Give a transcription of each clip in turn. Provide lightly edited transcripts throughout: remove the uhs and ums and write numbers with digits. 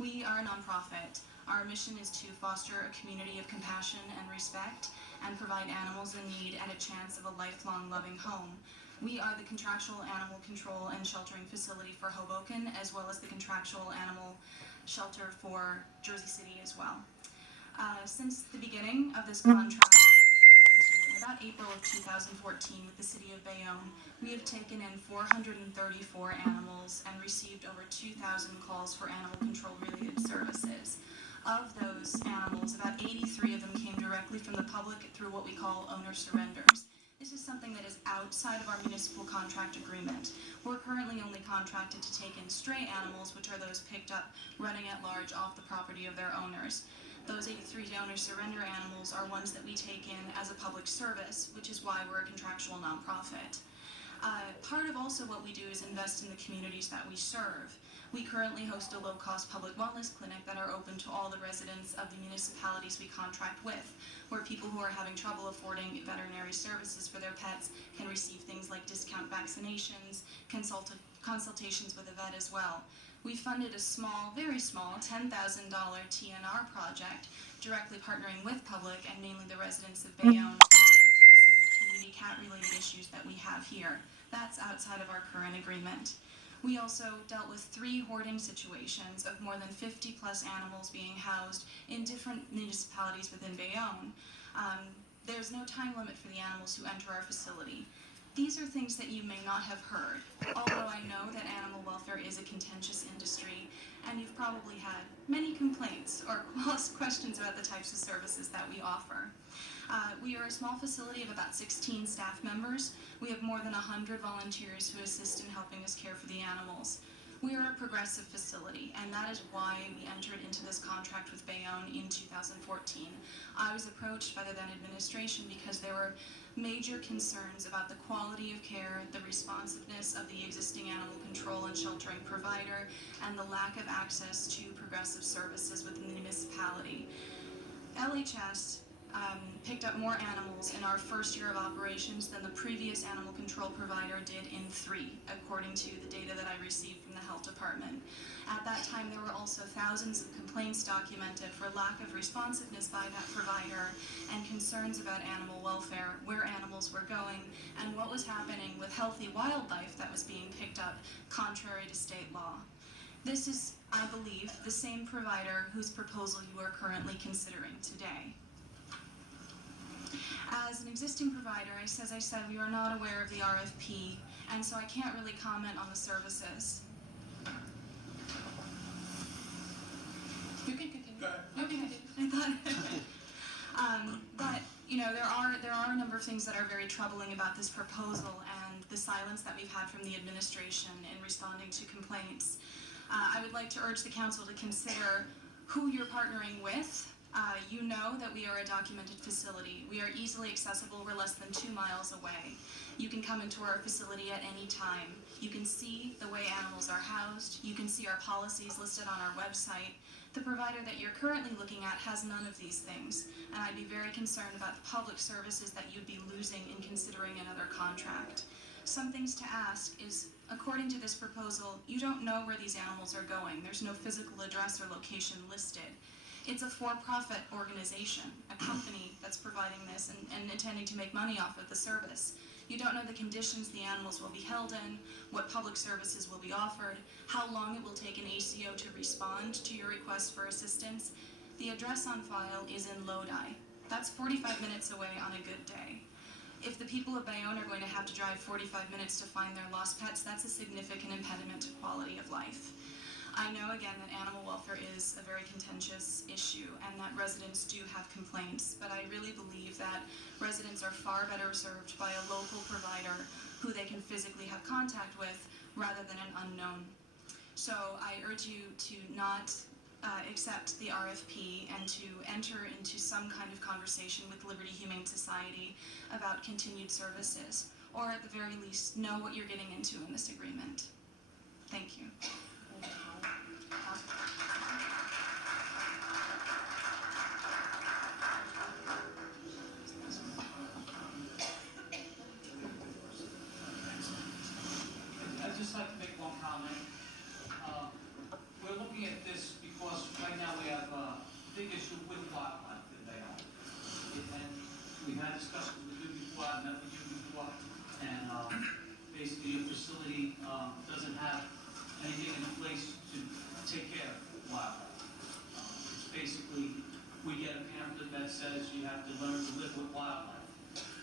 We are a nonprofit. Our mission is to foster a community of compassion and respect and provide animals in need at a chance of a lifelong loving home. We are the contractual animal control and sheltering facility for Hoboken, as well as the contractual animal shelter for Jersey City as well. Since the beginning of this contract that we entered into in about April of 2014 with the city of Bayonne, we have taken in 434 animals and received over 2,000 calls for animal control related services. Of those animals, about 83 of them came directly from the public through what we call owner surrenders. This is something that is outside of our municipal contract agreement. We're currently only contracted to take in stray animals, which are those picked up running at large off the property of their owners. Those 83 owner surrender animals are ones that we take in as a public service, which is why we're a contractual nonprofit. Part of also what we do is invest in the communities that we serve. We currently host a low-cost public wellness clinic that are open to all the residents of the municipalities we contract with, where people who are having trouble affording veterinary services for their pets can receive things like discount vaccinations, consultations with a vet as well. We funded a small, very small, $10,000 TNR project directly partnering with public and mainly the residents of Bayonne to address some of the community cat-related issues that we have here. That's outside of our current agreement. We also dealt with 3 hoarding situations of more than 50 plus animals being housed in different municipalities within Bayonne. There's no time limit for the animals who enter our facility. These are things that you may not have heard, although I know that animal welfare is a contentious industry, and you've probably had many complaints or questions about the types of services that we offer. We are a small facility of about 16 staff members. We have more than 100 volunteers who assist in helping us care for the animals. We are a progressive facility, and that is why we entered into this contract with Bayonne in 2014. I was approached by the then administration because there were major concerns about the quality of care, the responsiveness of the existing animal control and sheltering provider, and the lack of access to progressive services within the municipality. LHS picked up more animals in our first year of operations than the previous animal control provider did in 3, according to the data that I received from the health department. At that time, there were also thousands of complaints documented for lack of responsiveness by that provider and concerns about animal welfare, where animals were going, and what was happening with healthy wildlife that was being picked up contrary to state law. This is, I believe, the same provider whose proposal you are currently considering today. As an existing provider, as I said, we are not aware of the RFP, and so I can't really comment on the services. You can continue. Okay, I thought. But there are a number of things that are very troubling about this proposal and the silence that we've had from the administration in responding to complaints. I would like to urge the council to consider who you're partnering with. You know that we are a documented facility. We are easily accessible. We're less than 2 miles away. You can come into our facility at any time. You can see the way animals are housed. You can see our policies listed on our website. The provider that you're currently looking at has none of these things, and I'd be very concerned about the public services that you'd be losing in considering another contract. Some things to ask is, according to this proposal, you don't know where these animals are going. There's no physical address or location listed. It's a for-profit organization, a company that's providing this and intending to make money off of the service. You don't know the conditions the animals will be held in, what public services will be offered, how long it will take an ACO to respond to your request for assistance. The address on file is in Lodi. That's 45 minutes away on a good day. If the people of Bayonne are going to have to drive 45 minutes to find their lost pets, that's a significant impediment to quality of life. I know, again, that animal welfare is a very contentious issue and that residents do have complaints, but I really believe that residents are far better served by a local provider who they can physically have contact with rather than an unknown. So I urge you to not accept the RFP and to enter into some kind of conversation with Liberty Humane Society about continued services, or at the very least, know what you're getting into in this agreement. Thank you. I'd just like to make one comment. We're looking at this because discussions with you before, I met with you before, and basically your facility doesn't have anything in place to take care of wildlife. It's basically, we get a pamphlet that says you have to learn to live with wildlife.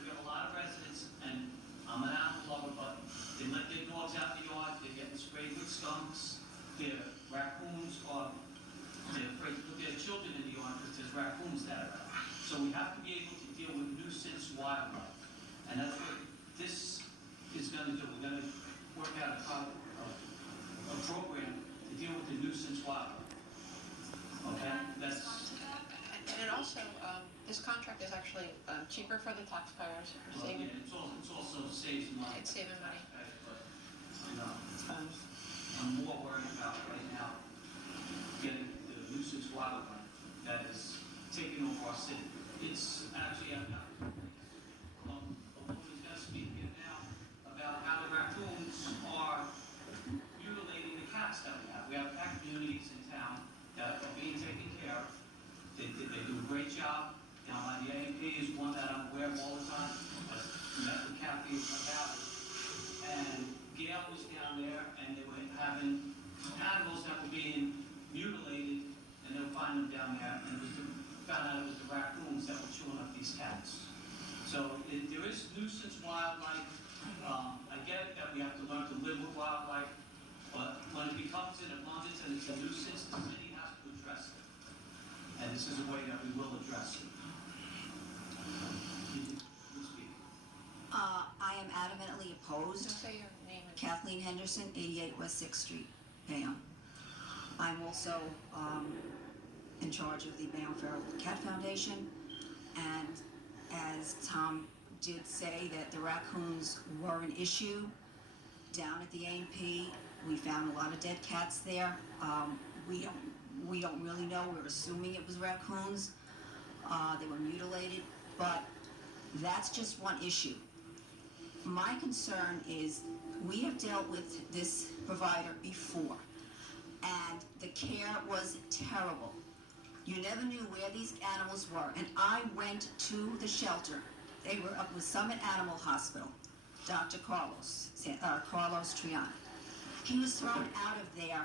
We have a lot of residents, and I'm an animal lover, but they let their dogs out in the yard, they're getting sprayed with skunks, their raccoons, or they're afraid to put their children in the yard because there's raccoons that are out. So we have to be able to deal with nuisance wildlife. And that's what this is going to do. We're going to work out a program to deal with the nuisance wildlife. Okay? That's... And it also, this contract is actually cheaper for the taxpayers. Well, yeah, it also saves money. It's saving money. But, you know, I'm more worried about right now getting the nuisance wildlife that is taking over our city. It's actually, a woman is going to speak here now about how the raccoons are mutilating the cats that we have. We have cat communities in town that are being taken care of. They do a great job. Down by the AMP is one that I'm aware of all the time. I met with Kathy about it. And Gail was down there, and they were having animals that were being mutilated, and they were finding them down there, and found out it was the raccoons that were chewing up these cats. So there is nuisance wildlife. I get it that we have to learn to live with wildlife, but when it becomes in abundance and it's a nuisance, the city has to address it. And this is a way that we will address it. You speak. I am adamantly opposed. Just say your name and... Kathleen Henderson, 88 West 6th Street, Bayonne. I'm also in charge of the Bayonne Feral Cat Foundation, and as Tom did say that the raccoons were an issue down at the A&P, we found a lot of dead cats there. We don't really know. We're assuming it was raccoons. They were mutilated, but that's just one issue. My concern is we have dealt with this provider before, and the care was terrible. You never knew where these animals were, and I went to the shelter. They were up with Summit Animal Hospital, Dr. Carlos Triana. He was thrown out of there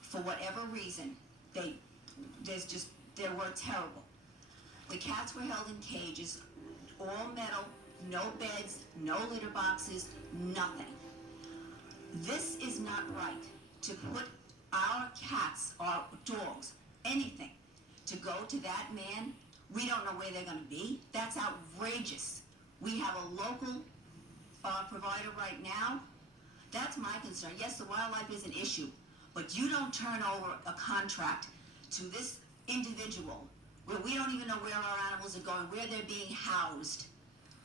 for whatever reason. They were terrible. The cats were held in cages, all metal, no beds, no litter boxes, nothing. This is not right to put our cats, our dogs, anything, to go to that man. We don't know where they're going to be. That's outrageous. We have a local provider right now. That's my concern. Yes, the wildlife is an issue, but you don't turn over a contract to this individual where we don't even know where our animals are going, where they're being housed,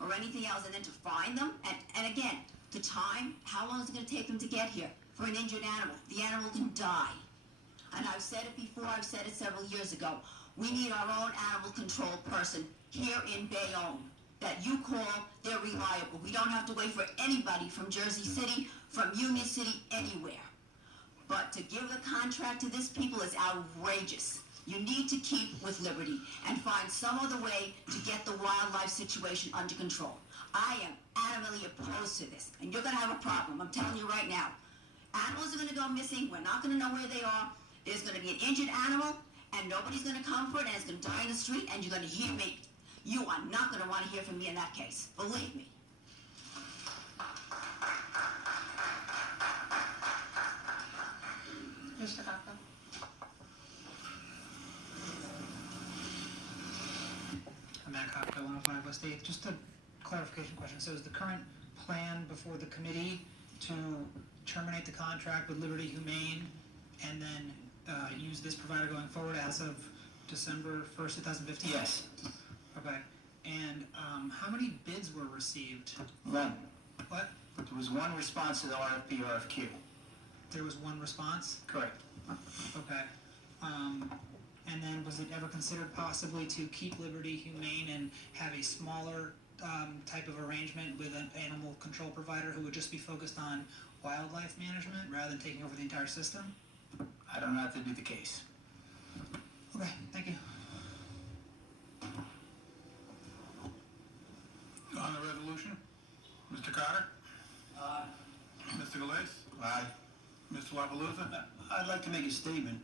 or anything else, and then to find them. And again, the time, how long is it going to take them to get here for an injured animal? The animal can die. And I've said it before, I've said it several years ago. We need our own animal control person here in Bayonne that you call, they're reliable. We don't have to wait for anybody from Jersey City, from Union City, anywhere. But to give the contract to this people is outrageous. You need to keep with liberty and find some other way to get the wildlife situation under control. I am adamantly opposed to this, and you're going to have a problem. I'm telling you right now. Animals are going to go missing. We're not going to know where they are. There's going to be an injured animal, and nobody's going to come for it, and it's going to die in the street, and you're going to hear me. You are not going to want to hear from me in that case. Believe me. Mr. Kafka? I'm Matt Kopka, 105 West 8th. Just a clarification question. So is the current plan before the committee to terminate the contract with Liberty Humane and then use this provider going forward as of December 1st, 2015? Yes. Okay. And how many bids were received? One. What? There was one response to the RFP, RFQ. There was one response? Correct. Okay. And then was it ever considered possibly to keep Liberty Humane and have a smaller type of arrangement with an animal control provider who would just be focused on wildlife management rather than taking over the entire system? I don't know if that'd be the case. Okay, thank you. resolution? Mr. Carter? Mr. Galais? Aye. Mr. La Palusa? I'd like to make a statement.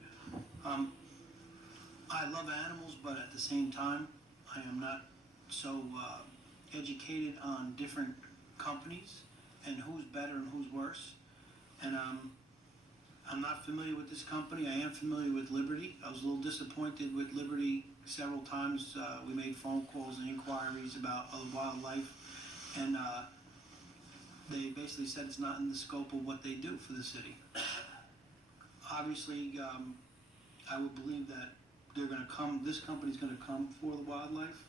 I love animals, but at the same time, I am not so educated on different companies and who's better and who's worse. And I'm not familiar with this company. I am familiar with Liberty. I was a little disappointed with Liberty several times. We made phone calls and inquiries about other wildlife, and they basically said it's not in the scope of what they do for the city. Obviously, I would believe that they're going to come. This company's going to come for the wildlife,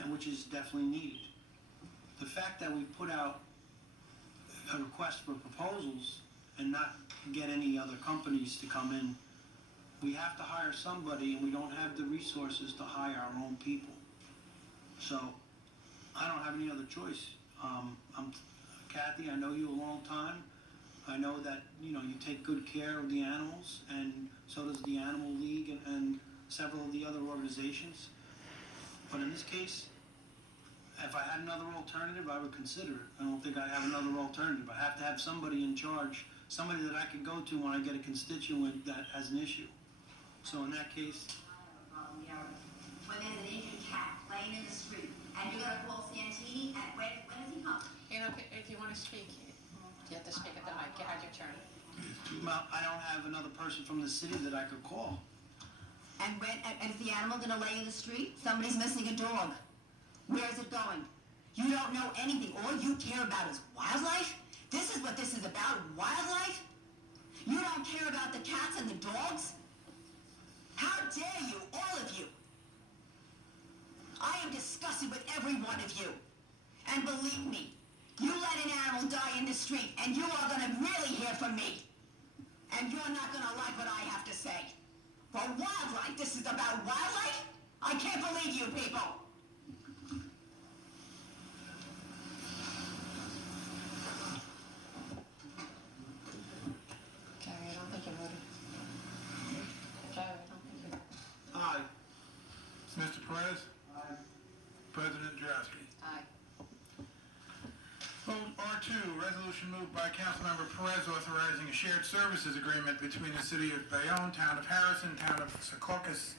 and which is definitely needed. The fact that we put out a request for proposals and not get any other companies to come in, we have to hire somebody, and we don't have the resources to hire our own people. So I don't have any other choice. Kathy, I know you a long time. I know that you take good care of the animals, and so does the Animal League and several of the other organizations. But in this case, if I had another alternative, I would consider it. I don't think I have another alternative. I have to have somebody in charge, somebody that I can go to when I get a constituent that has an issue. So in that case, When there's an injured cat laying in the street, and you're gonna call Santini, and when does he come? You know, if you want to speak, you have to speak at the mic. You had your turn. well, I don't have another person from the city that I could call. And is the animal gonna lay in the street? Somebody's missing a dog. Where is it going? You don't know anything. All you care about is wildlife? This is what this is about, wildlife? You don't care about the cats and the dogs? How dare you, all of you? I am disgusted with every one of you. And believe me, you let an animal die in the street, and you are gonna really hear from me. And you're not gonna like what I have to say. For wildlife, this is about wildlife? I can't believe you people. Gary, I don't think you voted. Gary, I don't think you voted. Aye. Mr. Perez? Aye. President Drowsky? Aye. Vote R2, resolution moved by Councilmember Perez authorizing a shared services agreement between the City of Bayonne, Town of Harrison, Town of Secaucus,